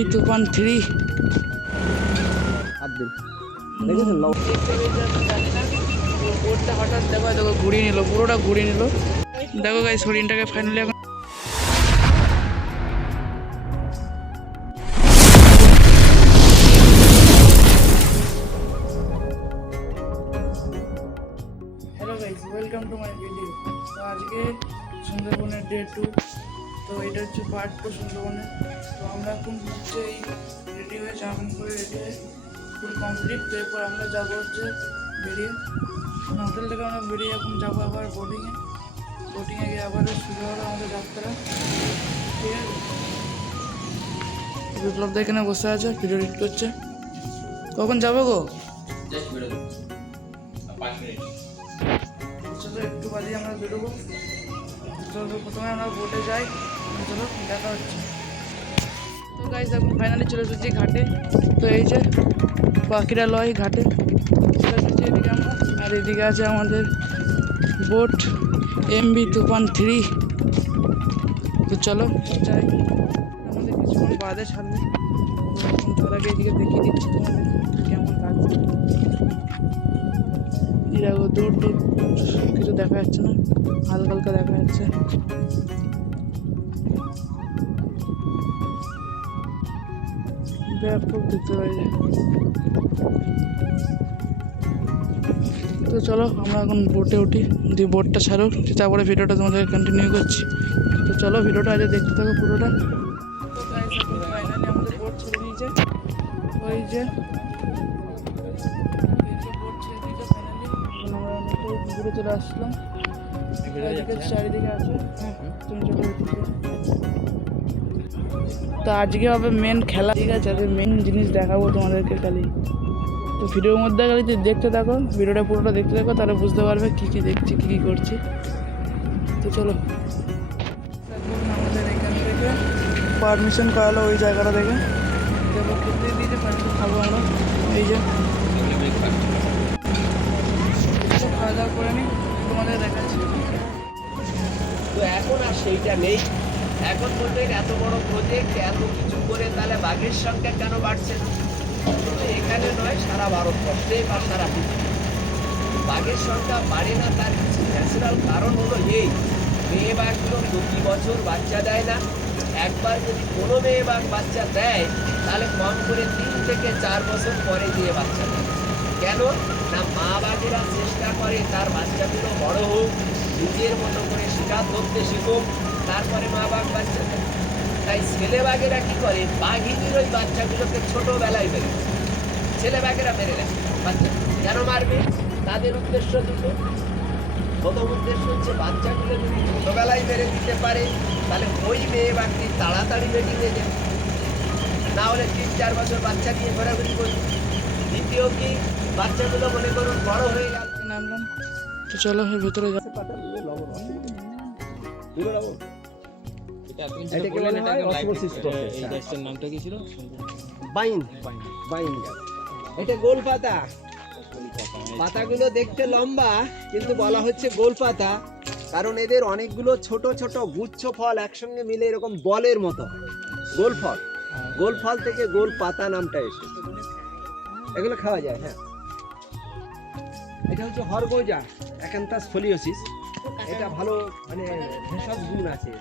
MV তুফান 3 বোটটা হঠাৎ দেখো ঘুরিয়ে নিল, পুরোটা ঘুরিয়ে নিল। দেখো গাইস হরিণটাকে ফাইনালি এখন hello guys, welcome to my video. তো আজকে সুন্দরবনের ডে 2। তো এটা হচ্ছে পার্ট 2 সুন্দরবনের। তো আমরা এখন হচ্ছে এই রেডি হয়ে চান করে রেডি হয়ে ফুল কমপ্লিট। তো এরপর আমরা যাবো হচ্ছে বেরিয়ে হোটেল থেকে আমরা বেরিয়ে এখন যাবো আবার বোটিংয়ে গিয়ে আবার শুরু হবে আমাদের যাত্রা। ঠিক আছে, বিপ্লব দা এখানে বসে আছে, ভিডিও এডিট করছে। কখন যাবো গো? চলো একটু বাদে আমরা বেরোবো। চলো প্রথমে আমরা বোটে যাই, চলো দেখা হচ্ছে। তো গাইস এখন ফাইনালি চলে এসেছি ঘাটে। তো এই যে পাখিরা লয় ঘাটে চলে এসেছি এদিকে আমরা, আর এদিকে আছে আমাদের বোট MV তুফান 3। তো চলো যাই, আমাদের কিছুক্ষণ বাদে ছাড়বে। তার আগে এদিকে দেখিয়ে দিচ্ছি তোমাদের কেমন লাগছে। দেখো দূর দূর কিছু দেখা যাচ্ছে না, হালকা হালকা দেখা যাচ্ছে। ব্যাপক দেখতে পাই যায়। তো চলো আমরা এখন বোটে উঠি, দিয়ে বোটটা ছাড়ুক, তারপরে ভিডিওটা তোমাদের কন্টিনিউ করছি। তো চলো ভিডিওটা আজ দেখতে থাকো পুরোটা। তো গাইস এখন ফাইনালি আমাদের বোট ছেড়ে দিয়েছে। ওই যে বোট ছেড়ে দিয়েছে ফাইনালি। আমরা অনেকটা দূরে চলে আসলাম, চারিদিকে আছে। তুমি চলো এদিকে। তো আজকে হবে মেন খেলা, ঠিক আছে? আজকে মেন জিনিস দেখাবো তোমাদেরকে খালি। তো ভিডিওর মধ্যে খালি দেখতে থাকো, ভিডিওটা পুরোটা দেখতে থাকো, তাহলে বুঝতে পারবে কী কী দেখছি, কী কী করছি। তো চলো, আমাদের এখান থেকে পারমিশন করালো ওই জায়গাটা থেকে। দেখো খেতে দিয়েছে, পানিতে খাবো আমরা। এই যে খাওয়া দাওয়া করে নিই, তোমাদের দেখাচ্ছি। তো এখন আর সেইটা নেই। এখন বলতে এত বড় প্রজেক্ট, এত কিছু করে তাহলে বাঘের সংখ্যা কেন বাড়ছে না? শুধু এখানে নয়, সারা ভারতবর্ষে বা সারা পৃথিবী বাঘের সংখ্যা বাড়ে না। তার কিছু ন্যাচারাল কারণ হলো এই, মেয়ে বাঘগুলো প্রতি বছর বাচ্চা দেয় না। একবার যদি কোনো মেয়ে বাঘ বাচ্চা দেয়, তাহলে কম করে 3 থেকে 4 বছর পরে দিয়ে বাচ্চা দেয়। কেন না, মা বাঘেরা চেষ্টা করে তার বাচ্চাগুলো বড় হোক, নিজের মতো করে শিকার ধরতে শিখুক, তারপরে মা বাঘ বাচ্চা দেয়। তাই ছেলে বাঘেরা কি করে, বাঘিনীর ওই বাচ্চাগুলোকে ছোটবেলায় মেরে দেয়। ছেলে বাঘেরা মেরে দেয় বাচ্চা। কেন মারবে? তাদের উদ্দেশ্য দুটো। প্রথম উদ্দেশ্য হচ্ছে বাচ্চাগুলো যদি ছোটবেলায় মেরে দিতে পারে, তাহলে ওই মেয়ে বাঘটি তাড়াতাড়ি বেরিয়ে যাবে, না হলে 3-4 বছর বাচ্চা নিয়ে ঘোরাঘুরি করবে। দ্বিতীয় কি, বাচ্চাগুলো মনে করুন বড় হয়ে গেল, নামলাম। তো চলো এর ভিতরে যাও। এটা গোল পাতা। পাতাগুলো দেখতে লম্বা, কিন্তু বলা হচ্ছে গোল পাতা কারণ এদের অনেকগুলো ছোট ছোট গুচ্ছ ফল একসঙ্গে মিলে এরকম বলের মতো হয়। গোল ফল, গোল ফল থেকে গোল পাতা নামটা এসেছে। এগুলো খাওয়া যায়। হ্যাঁ, এটা হচ্ছে হরগোজা, অ্যাকান্থাস ফোলিওসিস। এটা ভালো মানে ভেষজ গুণ আছে।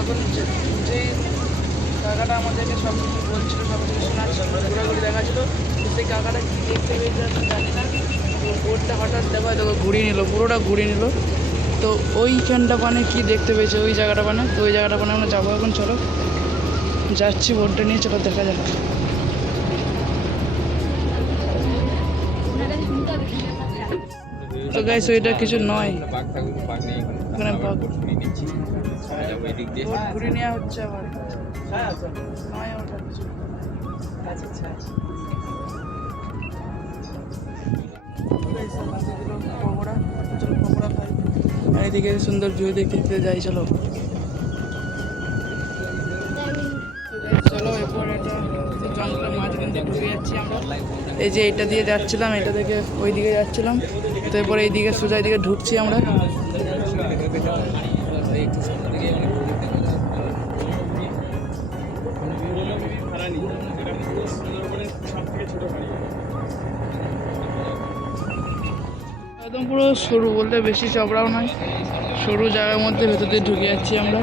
এখন যে কাকাটা আমাদেরকে সব কিছু বলছিল, সব কিছু শোনাচ্ছিল, ঘোরাঘুরি দেখাচ্ছিল, সেই কাকাটা কি দেখতে পেয়েছে আমি জানি না। তো বোটটা হঠাৎ দেখো ঘুরিয়ে নিল, পুরোটা ঘুরিয়ে নিল। তো ওইখানটা মানে কি দেখতে পেয়েছে ওই জায়গাটা মানে, তো ওই জায়গাটা মানে আমরা যাবো এখন। চলো যাচ্ছি বোটটা নিয়ে, চলো দেখা যাক। তো গাইস ওইটা কিছু নয়, ওখানে বোট ঘুরে নেওয়া হচ্ছে আবার, নয় ওটা কিছু। পকোড়া, চলো পকোড়া খাই। আর এদিকে সুন্দর ভিউ দেখতে যাই, চলো। চলো এরপর এটা জঙ্গলের মাঝখান দিয়ে ঢুকে যাচ্ছি আমরা। এই যে এটা দিয়ে যাচ্ছিলাম, এটা থেকে ওই দিকে যাচ্ছিলাম। তো এরপরে এইদিকে সোজা এইদিকে ঢুকছি আমরা। একদম পুরো সরু, বলতে বেশি চওড়াও নয়, সরু জায়গার মধ্যে ভেতর দিয়ে ঢুকে যাচ্ছি আমরা।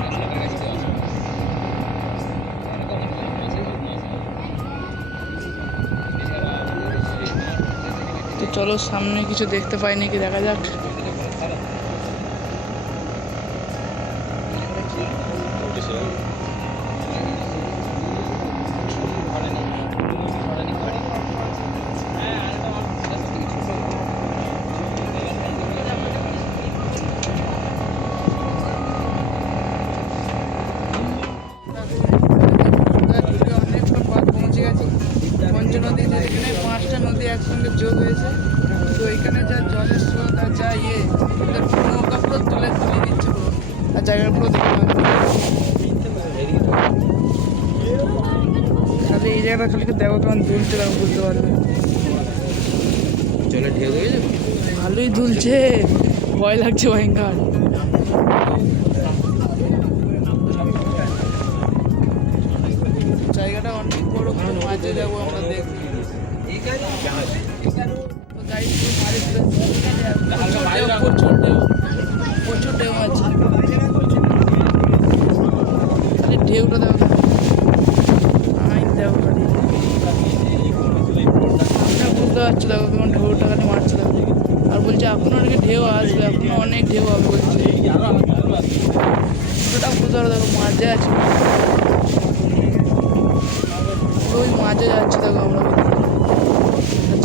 তো চলো সামনে কিছু দেখতে পাই নাকি দেখা যাক। পঞ্চ নদী, যেখানে 5টা নদী একসঙ্গে যোগ হয়েছে। তো এখানে যা জলের স্রোত আর যা নৌকা পুরো তুলে দিচ্ছে পুরো, আর জায়গা পুরো দেখতে পাবে। খালি এই জায়গাটা খালি দেখো কেমন দুলছে, দেখো বুঝতে পারবে। জলে ঢেউ হয়ে যাবে, ভালোই দুলছে, ভয় লাগছে ভয়ঙ্কর। জায়গাটা অনেক বড়, মাঝে যাবো আমরা দেখবো। প্রচুর ঢেউ আছে, খালি ঢেউটা দেখো, দেখো খালি আমরা বুঝতে পারছি, দেখো কেমন ঢেউটা খালি মারছে দেখো। আর বলছে এখনো অনেক ঢেউ আসবে, এখনো অনেক ঢেউ হবে বলছে। ওটা বুঝতে পারো, দেখো মাঝে আছে, ওই মাঝে যাচ্ছে দেখো আমরা।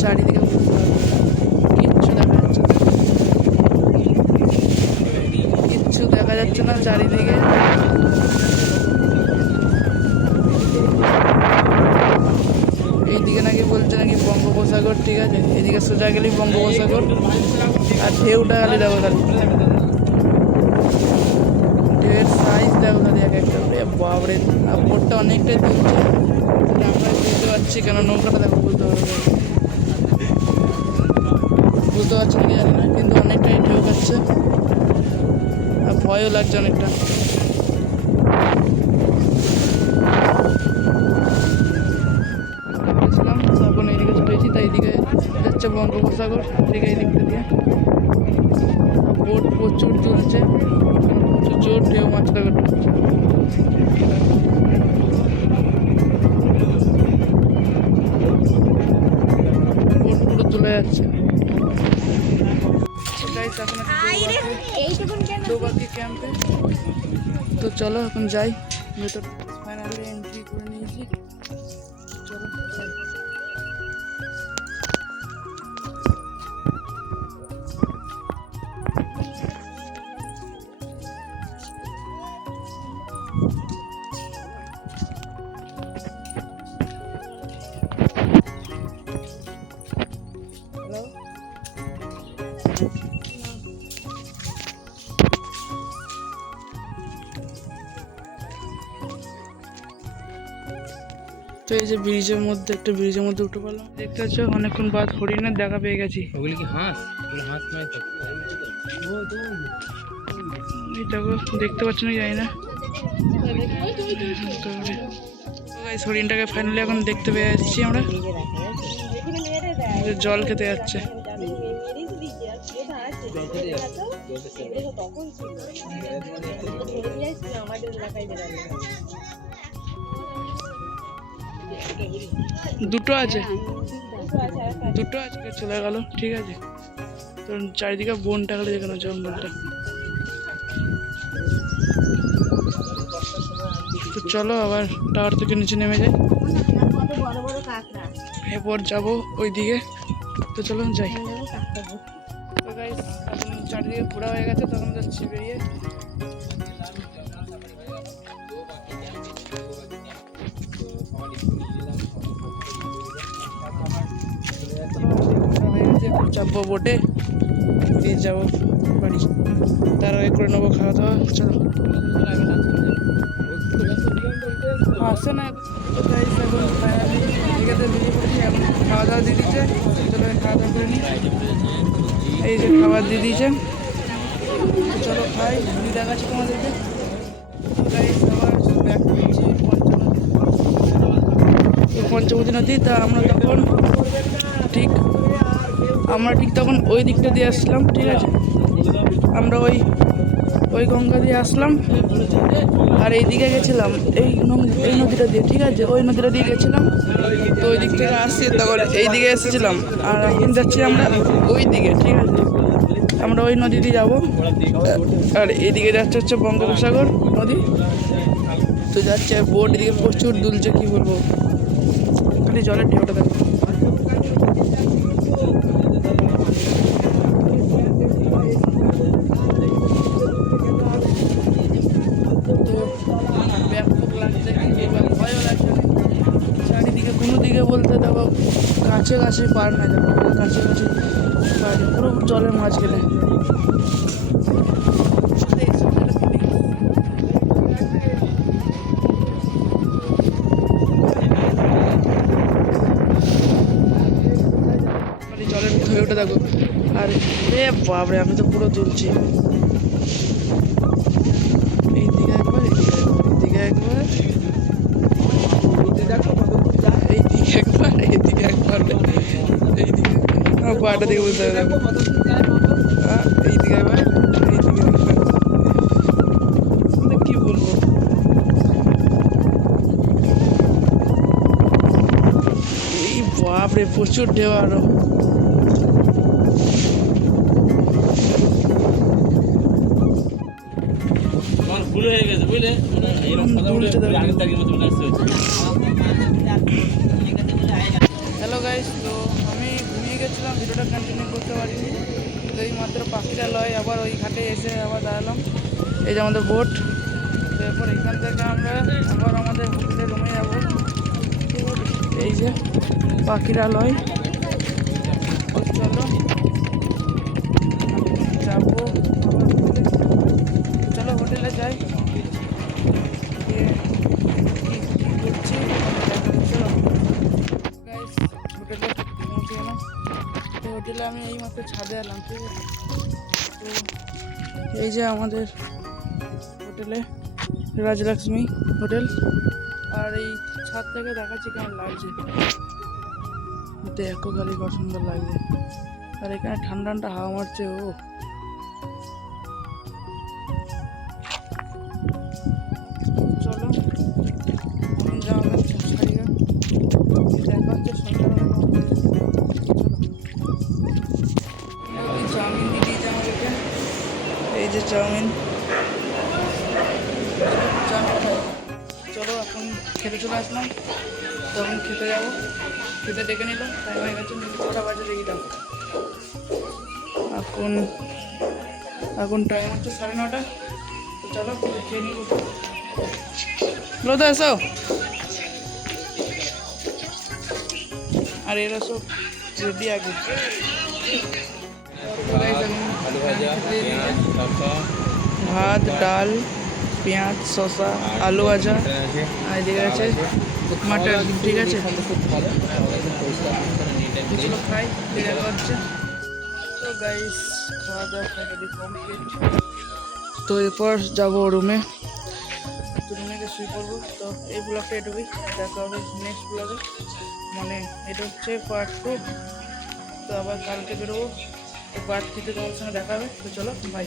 চারিদিকে বুঝতে পারবো, কিচ্ছু দেখা যাচ্ছে না, কিচ্ছু দেখা যাচ্ছে না চারিদিকে। এইদিকে নাকি বলছে নাকি বঙ্গোপসাগর, ঠিক আছে, এদিকে সোজা গেলেই বঙ্গোপসাগর। আর ঢেউটা খালি দেখো, খালি ঢেউয়ের সাইজ দেখো খালি এক একটা, বাবরে। আর বোটটা অনেকটাই তুলছে, আমরা বুঝতে পারছি কেন, নৌকাটা দেখো বুঝতে পারবো, বুঝতে পারছি নাকি জানি না, কিন্তু অনেকটাই ঢেউ খাচ্ছে আর ভয়ও লাগছে অনেকটা। তখন এইদিকে চলেছি, তাই এইদিকে যাচ্ছে বঙ্গোপসাগর, এদিকে এই দিকটা দিয়ে বোট প্রচুর তুলছে, প্রচুর জোর ঢেউ মাছটা ঢুকছে। বোট পুরো চলে যাচ্ছে। দোবাকি ক্যাম্পে, তো চলো এখন যাই ভেতর। ফাইনালি এন্ট্রি করে নিয়েছি, চলো যাই। তো এই যে ব্রিজের মধ্যে, একটা ব্রিজের মধ্যে উঠে পড়লাম। দেখতে পাচ্ছ অনেকক্ষণ বাদ হরিণের দেখা পেয়ে গেছি। ওগুলি কি হাঁস? হাঁস নয় তো, এই দেখো, দেখতে পাচ্ছ না জানি না। হরিণটাকে ফাইনালি এখন দেখতে পেয়ে যাচ্ছি আমরা, জল খেতে যাচ্ছে। দুটো আছে, দুটো আছে, চলে গেল, ঠিক আছে। তো চারিদিকে বনটা খালি দেখানো, জঙ্গলটা। তো চলো আবার টাওয়ার থেকে নিচে নেমে যাই, এরপর যাবো ওইদিকে। তো চলো যাই। তো গাইস এখন চারিদিকে ঘোরা হয়ে গেছে, তখন যাচ্ছি বেরিয়ে। চাপবো বোটে, দিয়ে যাবো বাড়ি, তার আগে করে নেবো খাওয়া দাওয়া। চলো আসছে না। তো গাইস এখন ফাইনালি এদিকে বেরিয়ে পড়েছি, এখন খাওয়া দাওয়া দিয়ে দিচ্ছে। চলো খাওয়া দাওয়া করে নিই। এই যে খাবার দিয়ে দিয়েছে, চলো খাই, ঘুরে দেখাচ্ছি তোমাদেরকে। পঞ্চবতী নদী, তা আমরা ঠিক তখন ওই দিকটা দিয়ে আসলাম, ঠিক আছে, আমরা ওই গঙ্গা দিয়ে আসলাম, আর এই দিকে গেছিলাম এই নদীটা দিয়ে, ঠিক আছে, ওই নদীটা দিয়ে গেছিলাম। তো ওই দিক থেকে আসছি, তখন এই দিকে এসেছিলাম, আর এখন যাচ্ছি আমরা ওই দিকে, ঠিক আছে, আমরা ওই নদী দিয়ে যাবো। আর এইদিকে যাচ্ছে হচ্ছে বঙ্গোপসাগর নদী। তো যাচ্ছে বোট, এদিকে প্রচুর দুলছে, কি বলবো, খালি জলের ঢেউটা দেখো। তো ব্যাপক লাগছে, ভয়ও লাগছে, চারিদিকে কোনো দিকে বলতে দেখো কাছে কাছে পার না, দেখো কাছে কাছে পার, পুরো জলের মাঝখানে। জলের ঢেউটা দেখো, আর রে বাপরে, আমি তো পুরো দুলছি। এইদিকে একবার, এইদিকে একবার, এইদিকে একবার, এইদিকে একবার, এইদিকে আমার পাটা দিকে বুঝতে হবে, এইদিকে একবার, এইদিকে একবার, কি বলবো, এই বাপরে প্রচুর ঢেউ আরো। ভুল হয়ে গেছে বুঝলে, এরকম কথা বলে আগের তারিখের মতো চলে আসছে। হ্যালো গাইস, তো আমি ঘুমিয়ে গেছিলাম, ভিডিওটা কন্টিনিউ করতে পারিনি। তো এই মাত্র পাখিরা লয় আবার ওই ঘাটে এসে আবার দাঁড়ালাম, এই যে আমাদের বোট। তো এরপর এখান থেকে আমরা আবার আমাদের হোটেলের রুমে যাবো। এই যে পাখিরা লয়, চলো যাবো, চলো হোটেলে যাই, গিয়ে কি করছি চলো গাইস। হোটেলে পৌঁছে গেলাম, তো হোটেলে আমি এই মাত্র ছাদে এলাম, ঠিক আছে। তো এই যে আমাদের হোটেলে, রাজলক্ষ্মী হোটেল, আর এই ছাদ থেকে দেখাচ্ছি কেমন লাগছে, দেখো খালি কত সুন্দর লাগছে, আর এখানে ঠান্ডা ঠান্ডা হাওয়া মারছে। ও চলো এখন যাওয়া সারিয়া দেখা হচ্ছে সন্ধ্যাবেলা। চাউমিন দিয়ে দিয়েছে আমাদেরকে, এই যে চাউমিন, চলো এখন খেতে চলে আসলাম, তখন খেতে যাবো, খেতে ডেকে নিলাম, টাইম হয়ে গেছে 9টা বাজে রেখে দাও। এখন টাইম হচ্ছে 9:30, তো চলো খেয়ে নিব। লোদা এসো, আর এরা সব রেডি আগে। ভাত, ডাল, পেঁয়াজ, শসা, আলু ভাজা, আর এদিকে আছে মাটন, ঠিক আছে, এগুলো খাই, দেখা হচ্ছে। তো গাইস খাওয়া দাওয়া ফাইনালি কমপ্লিট, তো এরপর যাবো রুমে, তো রুমে গিয়ে শুয়ে পড়বো। তো এই ব্লগটা এটুকুই, দেখা হবে নেক্সট ব্লগে, মানে এটা হচ্ছে পার্ট 2, তো আবার কালকে বেরোবো, তো পার্ট 3 তোমাদের সঙ্গে দেখা হবে। তো চলো বাই।